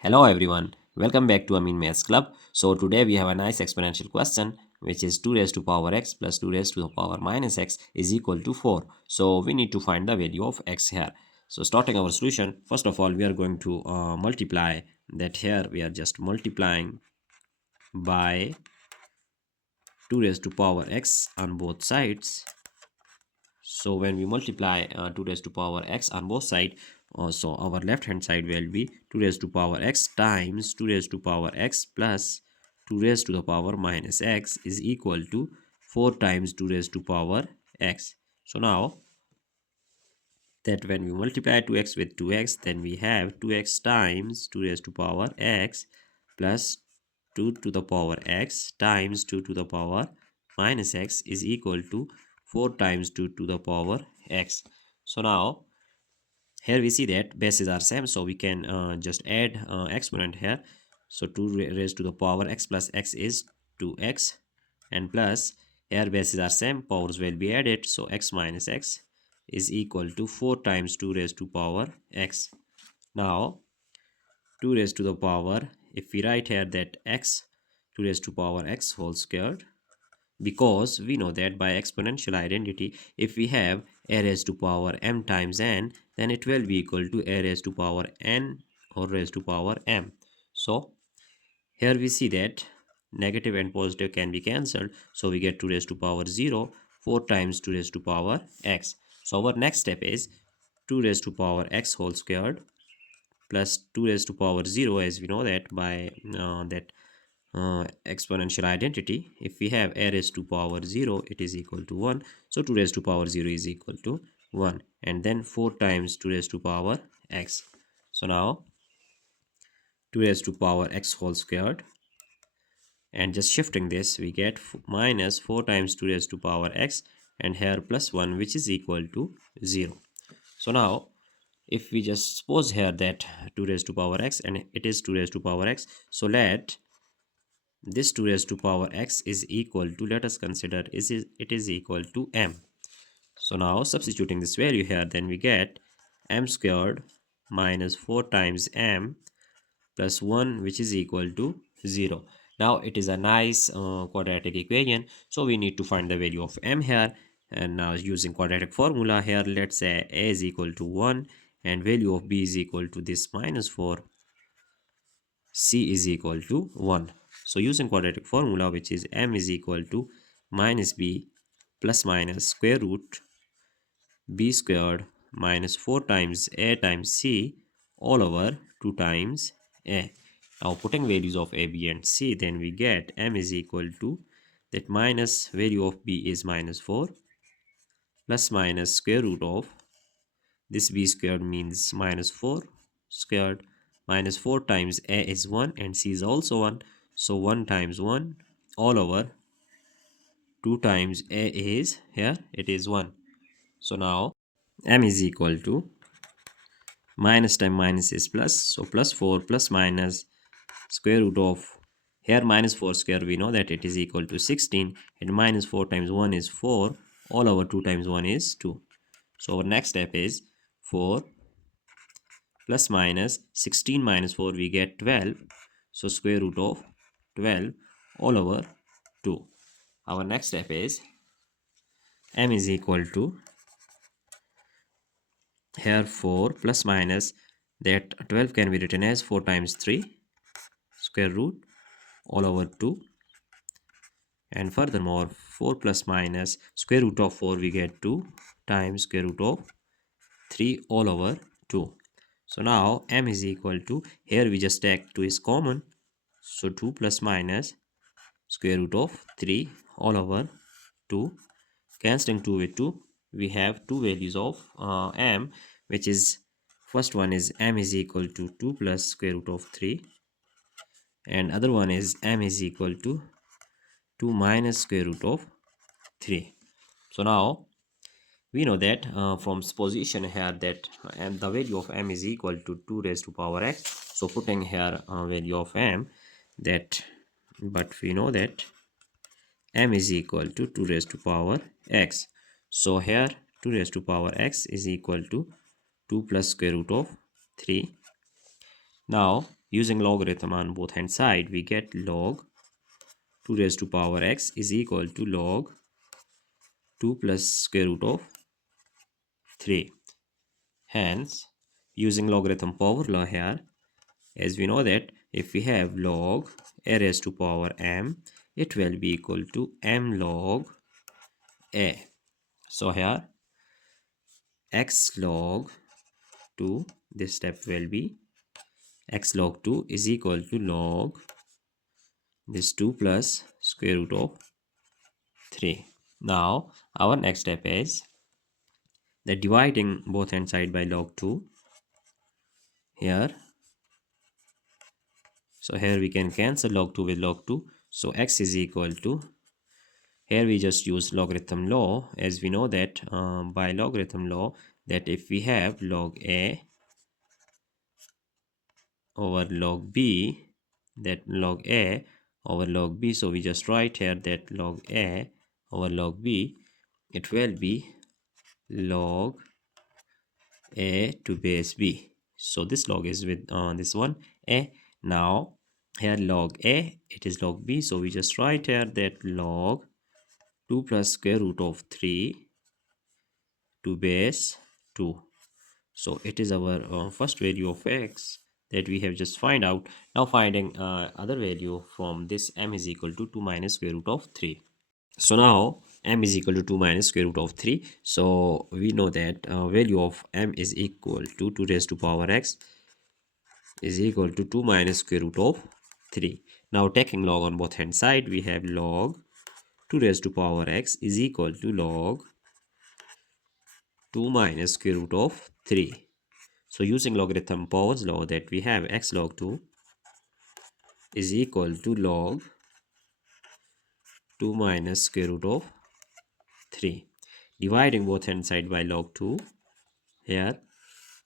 Hello everyone, welcome back to Amin Maths Club. So today we have a nice exponential question which is 2 raised to power x plus 2 raised to the power minus x is equal to 4. So we need to find the value of x here. So starting our solution, first of all we are going to multiply that. Here we are just multiplying by 2 raised to power x on both sides. So when we multiply 2 raised to power x on both sides, so our left hand side will be 2 raised to power x times 2 raised to power x plus 2 raised to the power minus x is equal to 4 times 2 raised to power x. So now that when we multiply 2x with 2x, then we have 2x times 2 raised to power x plus 2 to the power x times 2 to the power minus x is equal to 4 times 2 to the power x. So now here we see that bases are same, so we can just add exponent here. So 2 raised to the power x plus x is 2x, and plus here bases are same, powers will be added, so x minus x is equal to 4 times 2 raised to power x. Now 2 raised to the power, if we write here that x 2 raised to power x whole squared, because we know that by exponential identity, if we have a raised to power m times n, then it will be equal to a raised to power n or raised to power m. So here we see that negative and positive can be cancelled, so we get 2 raised to power 0, 4 times 2 raised to power x. So our next step is 2 raised to power x whole squared plus 2 raised to power 0, as we know that by that exponential identity. If we have a raised to power 0, it is equal to 1, so 2 raised to power 0 is equal to 1, and then 4 times 2 raised to power x. So now 2 raised to power x whole squared, and just shifting this we get minus 4 times 2 raised to power x, and here plus 1, which is equal to 0. So now if we just suppose here that 2 raised to power x and it is 2 raised to power x, so let this 2 raised to power x is equal to, let us consider it is equal to m. So now substituting this value here, then we get m squared minus 4 times m plus 1, which is equal to 0. Now it is a nice quadratic equation, so we need to find the value of m here. And now using quadratic formula here, let's say a is equal to 1 and value of b is equal to this minus 4, c is equal to 1. So using quadratic formula, which is m is equal to minus b plus minus square root b squared minus 4 times a times c all over 2 times a. Now putting values of a, b and c, then we get m is equal to that minus value of b is minus 4 plus minus square root of this b squared means minus 4 squared minus 4 times a is 1 and c is also 1, so 1 times 1 all over 2 times a is, here it is 1. So now m is equal to minus times minus is plus, so plus 4 plus minus square root of, here minus 4 square we know that it is equal to 16, and minus 4 times 1 is 4 all over 2 times 1 is 2. So our next step is 4 plus minus 16 minus 4, we get 12, so square root of 12 all over 2. Our next step is m is equal to, here 4 plus minus that 12 can be written as 4 times 3 square root all over 2, and furthermore 4 plus minus square root of 4, we get 2 times square root of 3 all over 2. So now m is equal to, here we just take 2 is common, so 2 plus minus square root of 3 all over 2, cancelling 2 with 2, we have two values of m, which is, first one is m is equal to 2 plus square root of 3, and other one is m is equal to 2 minus square root of 3. So now we know that from supposition here that and the value of m is equal to 2 raised to power x, so putting here value of m, that, but we know that m is equal to 2 raised to power x, so here 2 raised to power x is equal to 2 plus square root of 3. Now using logarithm on both hand side, we get log 2 raised to power x is equal to log 2 plus square root of 3. Hence, using logarithm power law here, as we know that if we have log a raised to power m, it will be equal to m log a. So here x log 2, this step will be x log 2 is equal to log this 2 plus square root of 3. Now our next step is the dividing both hand side by log 2 here. So here we can cancel log 2 with log 2. So x is equal to, here we just use logarithm law, as we know that by logarithm law that if we have log a over log b, that log a over log b, so we just write here that log a over log b, it will be log a to base b. So this log is with this one a. Now here log a, it is log b, so we just write here that log 2 plus square root of 3 to base 2. So it is our first value of x that we have just find out. Now finding other value from this m is equal to 2 minus square root of 3. So now m is equal to 2 minus square root of 3. So we know that value of m is equal to 2 raised to power x is equal to 2 minus square root of 3. Now taking log on both hand side, we have log 2 raised to power x is equal to log 2 minus square root of 3. So using logarithm powers law that we have x log 2 is equal to log 2 minus square root of 3. Dividing both hand side by log 2. Here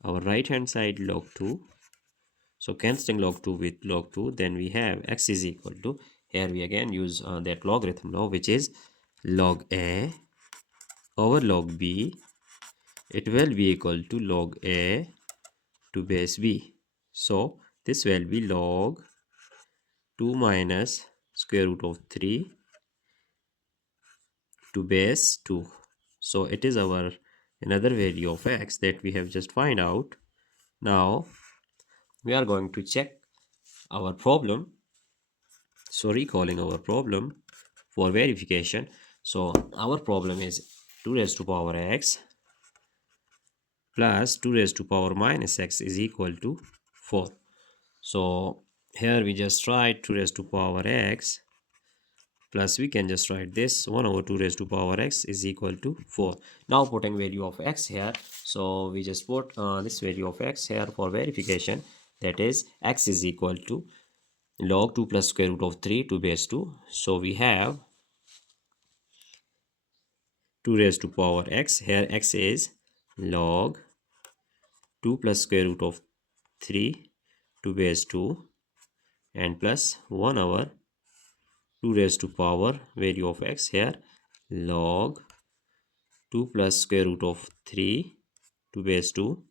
our right hand side log 2. So cancelling log 2 with log 2, then we have x is equal to, here we again use that logarithm law, which is log a over log b. It will be equal to log a to base b. So this will be log 2 minus square root of 3 to base 2. So it is our another value of x that we have just find out. Now we are going to check our problem. So recalling our problem for verification. So our problem is 2 raised to power x plus 2 raised to power minus x is equal to 4. So here we just write 2 raised to power x plus we can just write this 1 over 2 raised to power x is equal to 4. Now putting value of x here, so we just put this value of x here for verification, that is x is equal to log 2 plus square root of 3 to base 2. So we have 2 raised to power x, here x is log 2 plus square root of 3 to base 2 and plus 1 over 2 raised to power value of x, here log 2 plus square root of 3 to base 2,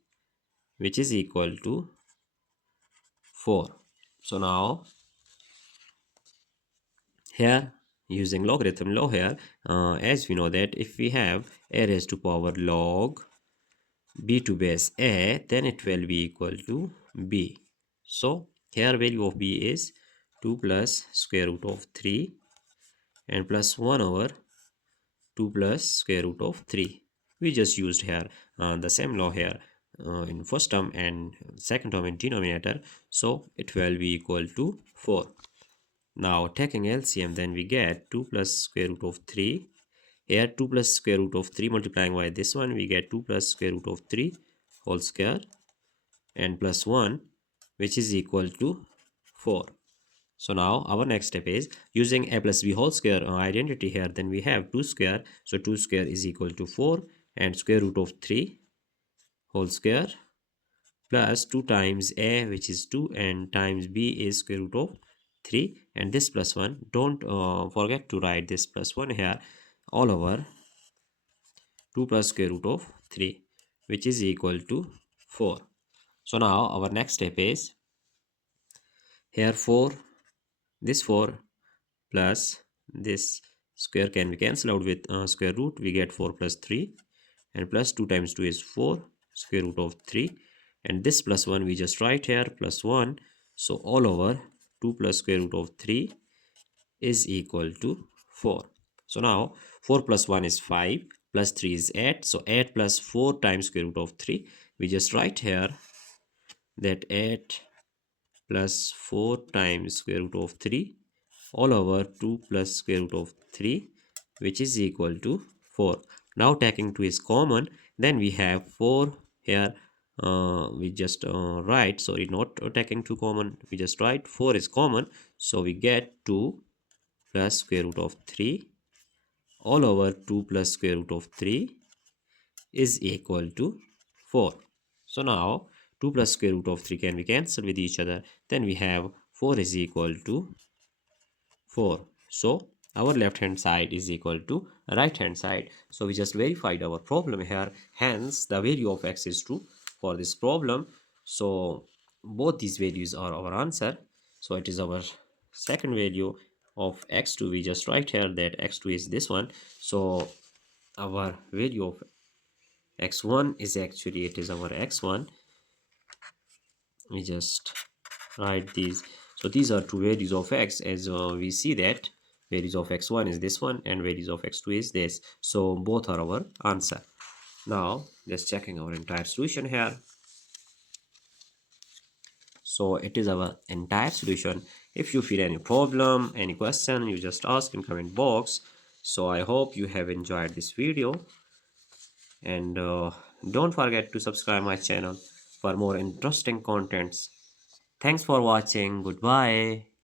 which is equal to 4. So now here using logarithm law here, as we know that if we have a raised to power log b to base a, then it will be equal to b. So here value of b is 2 plus square root of 3 and plus 1 over 2 plus square root of 3. We just used here the same law here in first term and second term in denominator. So it will be equal to 4. Now taking LCM, then we get 2 plus square root of 3. Here 2 plus square root of 3 multiplying by this one, we get 2 plus square root of 3 whole square and plus 1, which is equal to 4. So now our next step is using a plus b whole square identity here, then we have 2 square. So 2 square is equal to 4 and square root of 3 whole square plus 2 times a, which is 2, and times b is square root of 3, and this plus 1, don't forget to write this plus 1 here, all over 2 plus square root of 3, which is equal to 4. So now our next step is Here 4, this 4 plus this square can be cancelled out with square root. We get 4 plus 3, and plus 2 times 2 is 4, square root of 3, and this plus 1 we just write here, plus 1. So all over 2 plus square root of 3 is equal to 4. So now 4 plus 1 is 5, plus 3 is 8. So 8 plus 4 times square root of 3. We just write here that 8 plus 4 times square root of 3 all over 2 plus square root of 3, which is equal to 4. Now taking 2 is common, then we have 4 here. We just write, sorry, not taking 2 common, we just write 4 is common. So we get 2 plus square root of 3 all over 2 plus square root of 3 is equal to 4. So now 2 plus square root of 3 can be cancelled with each other. Then we have 4 is equal to 4. So our left hand side is equal to right hand side. So we just verified our problem here. Hence the value of x is true for this problem. So both these values are our answer. So it is our second value of x2. We just write here that x2 is this one. So our value of x1 is actually, it is our x1. We just write these. So these are two values of x, as we see that values of x1 is this one and values of x2 is this. So both are our answer. Now just checking our entire solution here. So it is our entire solution. If you feel any problem, any question, you just ask in comment box. So I hope you have enjoyed this video, and don't forget to subscribe my channel for more interesting contents. Thanks for watching. Goodbye.